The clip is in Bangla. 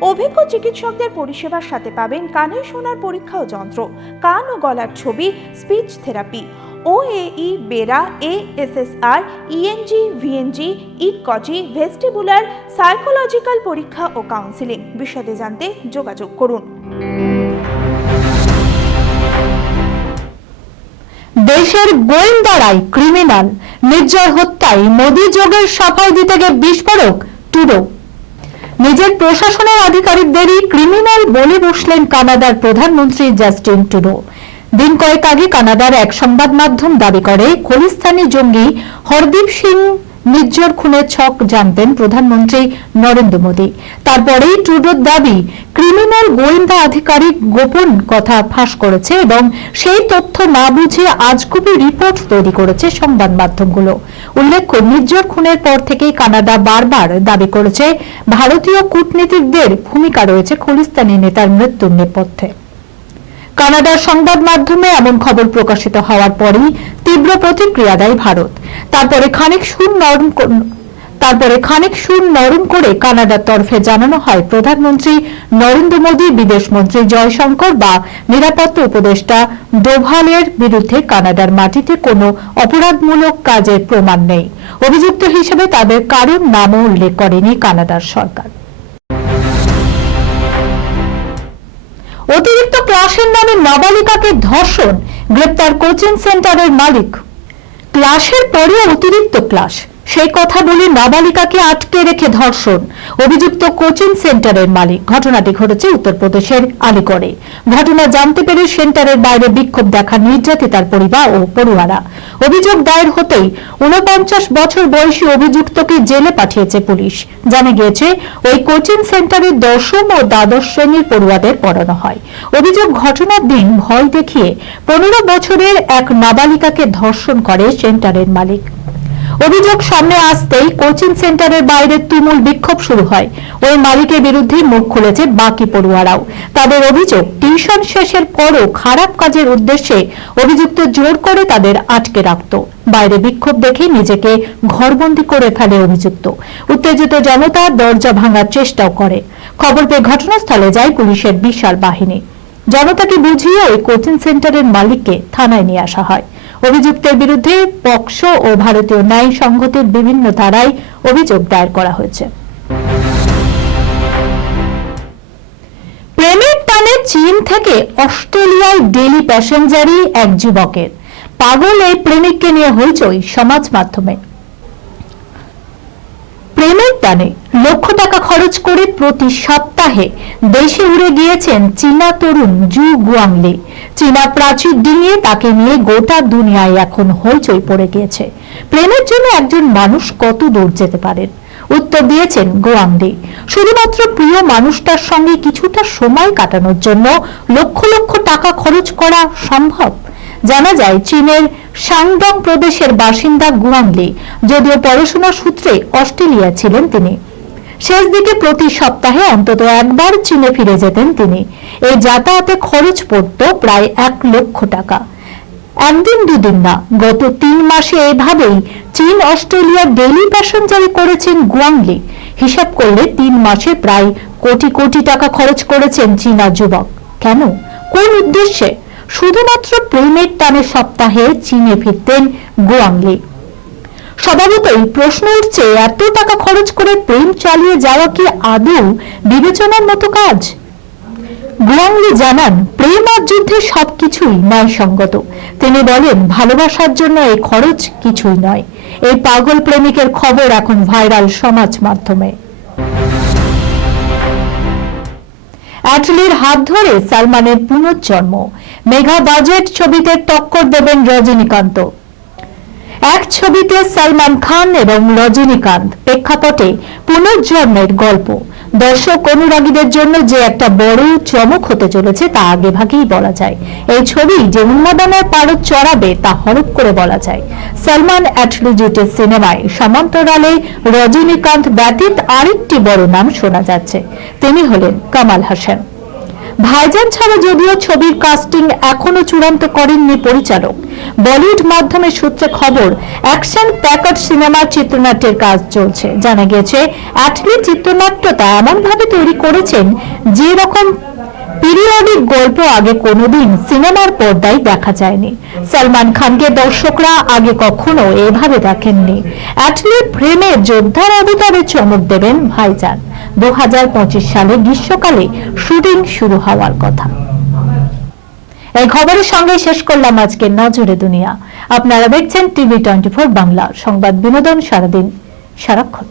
অভিজ্ঞ চিকিৎসকদের পরিষেবার সাথে পাবেন কানে শোনার পরীক্ষা ও যন্ত্র, কান ও গলার ছবি, speech therapy. OAE BERA ASSR ENG VNG ইকজি vestibular psychological পরীক্ষা ও কাউন্সিলিং বিশদে জানতে যোগাযোগ করুন। দেশের গোয়েন্দারাই ক্রিমিনাল, নির্জয় হত্যায় মোদী যোগের সাফাই দিতে গিয়ে বিস্ফোরক, টুডো। নিজের প্রশাসনের আধিকারিকদেরই ক্রিমিনাল বলে বসলেন কানাডার প্রধানমন্ত্রী জাস্টিন টুডো দিন কয়েক আগে কানাডার এক সংবাদ মাধ্যম দাবি করে, খলিস্তানি জঙ্গি হরদীপ সিং নির্জর খুনের ছক জানতেন প্রধানমন্ত্রী নরেন্দ্র মোদী। তারপরেই ট্রুডোর দাবি, ক্রিমিনাল গোয়েন্দা আধিকারিক গোপন কথা ফাঁস করেছে এবং সেই তথ্য না বুঝে আজগুবি রিপোর্ট তৈরি করেছে সংবাদ মাধ্যমগুলো। উল্লেখ্য নির্জর খুনের পর থেকেই কানাডা বারবার দাবি করেছে, ভারতীয় কূটনীতিকদের ভূমিকা রয়েছে খলিস্তানি নেতার মৃত্যুর নেপথ্যে। কানাডার সংবাদ মাধ্যমে এমন খবর প্রকাশিত হওয়ার পরই তীব্র প্রতিক্রিয়া দেয় ভারত। তারপরে খানিক সুর নরম তারপরে খানিক সুর নরম করে কানাডার তরফে জানানো হয় প্রধানমন্ত্রী নরেন্দ্র মোদী বিদেশমন্ত্রী জয়শঙ্কর বা নিরাপত্তা উপদেষ্টা ডোভালের বিরুদ্ধে কানাডার মাটিতে কোনো অপরাধমূলক কাজের প্রমাণ নেই। অভিযুক্ত হিসেবে তাদের কারণ নামও উল্লেখ করেনি কানাডার সরকার। অতিরিক্ত ক্লাসের নামে নাবালিকাকে ধর্ষণ গ্রেপ্তার কোচিং সেন্টারের মালিক। ক্লাসের পরে অতিরিক্ত ক্লাস। সেই কথা বলে নাবালিকাকে আটকে রেখে ধর্ষণ। অভিযুক্ত কোচিং সেন্টারের মালিক। ঘটনাটি ঘটেছে উত্তরপ্রদেশের আলিগড়ে ঘটনা জানতে পেরে সেন্টারের বাইরে বিক্ষোভ দেখা নির্যাতিতার পরিবার ও পড়ুয়ারা। অভিযোগ দায়ের হতেই উনপঞ্চাশ বছর বয়সী অভিযুক্তকে জেলে পাঠিয়েছে পুলিশ। জানা গিয়েছে, ওই কোচিং সেন্টারে দশম ও দ্বাদশ শ্রেণির পড়ুয়াদের পড়ানো হয়। অভিযোগ ঘটনার দিন ভয় দেখিয়ে পনেরো বছরের এক নাবালিকাকে ধর্ষণ করে সেন্টারের মালিক। অভিযোগ সামনে আসতেই কোচিং সেন্টারের বাইরে তুমুল বিক্ষোভ শুরু হয়। ওই মালিকের বিরুদ্ধে মুখ খুলেছে বাকি পড়ুয়ারাও। তাদের অভিযোগ, টিউশন শেষের পরও খারাপ কাজের উদ্দেশ্যে অভিযুক্ত জোর করে তাদের আটকে রাখত। বাইরে বিক্ষোভ দেখে নিজেকে ঘরবন্দি করে ফেলে অভিযুক্ত। উত্তেজিত জনতা দরজা ভাঙার চেষ্টাও করে। খবর পেয়ে ঘটনাস্থলে যায় পুলিশের বিশাল বাহিনী। জনতাকে বুঝিয়ে ওই কোচিং সেন্টারের মালিককে থানায় নিয়ে আসা হয়। অভিযুক্তের বিরুদ্ধে পক্সো ও ভারতীয় ন্যায় সংহতির বিভিন্ন ধারায় অভিযোগ দায়ের করা হয়েছে। প্রেমের টানে চীন থেকে অস্ট্রেলিয়ায় ডেলি প্যাসেঞ্জারই এক যুবকের। পাগল এই প্রেমিককে নিয়ে হইচই সমাজ মাধ্যমে। প্রেমের টানে লক্ষ টাকা খরচ করে প্রতি সপ্তাহে দেশে উড়ে গিয়েছেন চীনা তরুণ জু গুয়াংলি। চীনা প্রাচীর ডিঙিয়ে তাকে নিয়ে গোটা দুনিয়ায় এখন হইচই পড়ে গিয়েছে। প্রেমের জন্য একজন মানুষ কত দূর যেতে পারেন? উত্তর দিয়েছেন গোয়াংলি শুধুমাত্র প্রিয় মানুষটার সঙ্গে কিছুটা সময় কাটানোর জন্য লক্ষ লক্ষ টাকা খরচ করা সম্ভব? জানা যায় চীনের সাংডং প্রদেশের বাসিন্দা গুয়াংলি, যদিও পড়াশোনার সূত্রে অস্ট্রেলিয়া ছিলেন তিনি। শেষ দিকে প্রতি সপ্তাহে অন্তত একবার চীনে ফিরে যেতেন তিনি। এই যাতায়াতে খরচ পড়ত প্রায় এক লক্ষ টাকা। একদিন দুদিন না, গত তিন মাসে এভাবেই চীন, অস্ট্রেলিয়া ডেলি প্যাসেঞ্জারি করেছেন গুয়াংলি। হিসাব করলে তিন মাসে প্রায় কোটি কোটি টাকা খরচ করেছেন চীনা যুবক। কেন? কোন উদ্দেশ্যে? শুধুমাত্র প্রেমের টানে সপ্তাহে চীনে ফিরতেন গুয়াংলি। স্বভাবতই প্রশ্ন উঠছে এত টাকা খরচ করে প্রেম চালিয়ে যাওয়া কি আদৌ বিবেচনার মতো কাজ? গুয়াংলি জানান, প্রেম আর যুদ্ধে সবকিছুই ন্যায়সঙ্গত। তিনি বলেন, ভালোবাসার জন্য এই খরচ কিছুই নয়। এই পাগল প্রেমিকের খবর এখন ভাইরাল সমাজ মাধ্যমে। অ্যাটলির হাত ধরে সালমানের পুনর্জন্ম। মেঘা বাজেট ছবিতে টক্কর দেবেন রজনীকান্ত। এক ছবিতে সালমান খান এবং রজনীকান্ত প্রেক্ষাপটে পুনর্জন্মের গল্প। দর্শক অনুরাগীদের জন্য যে একটা বড় চমক হতে চলেছে তা আগে ভাগেই বলা যায়। এই ছবি যে উন্মাদনার পারদ চড়াবে তা হরপ করে বলা যায়। সালমান অ্যাটলিজুটের সিনেমায় সমান্তরালে রজনীকান্ত ব্যতীত আরেকটি বড় নাম শোনা যাচ্ছে। তিনি হলেন কামাল হাসান। ভাইজান ছাড়া যদিও ছবির কাস্টিং এখনও চূড়ান্ত করেননি পরিচালক। বলিউড মাধ্যমে সূত্রে খবর, অ্যাকশন প্যাকেট সিনেমার চিত্রনাট্যের কাজ চলছে। জানা গেছে অ্যাটলি চিত্রনাট্যটা এমনভাবে তৈরি করেছেন যে রকম পিরিয়ডিক গল্প আগে কোনোদিন সিনেমার পর্দায় দেখা যায়নি। সলমান খানকে দর্শকরা আগে কখনো এভাবে দেখেননি। অ্যাটলি প্রেমের যোদ্ধার অবতারে চমক দেবেন ভাইজান। দু হাজার পঁচিশ সালে গ্রীষ্মকালে শুটিং শুরু হওয়ার কথা। এই খবরের সঙ্গে শেষ করলাম আজকের নজরে দুনিয়া। আপনারা দেখছেন টিভি টোয়েন্টি বাংলা। সংবাদ বিনোদন সারাদিন সারাক্ষণ।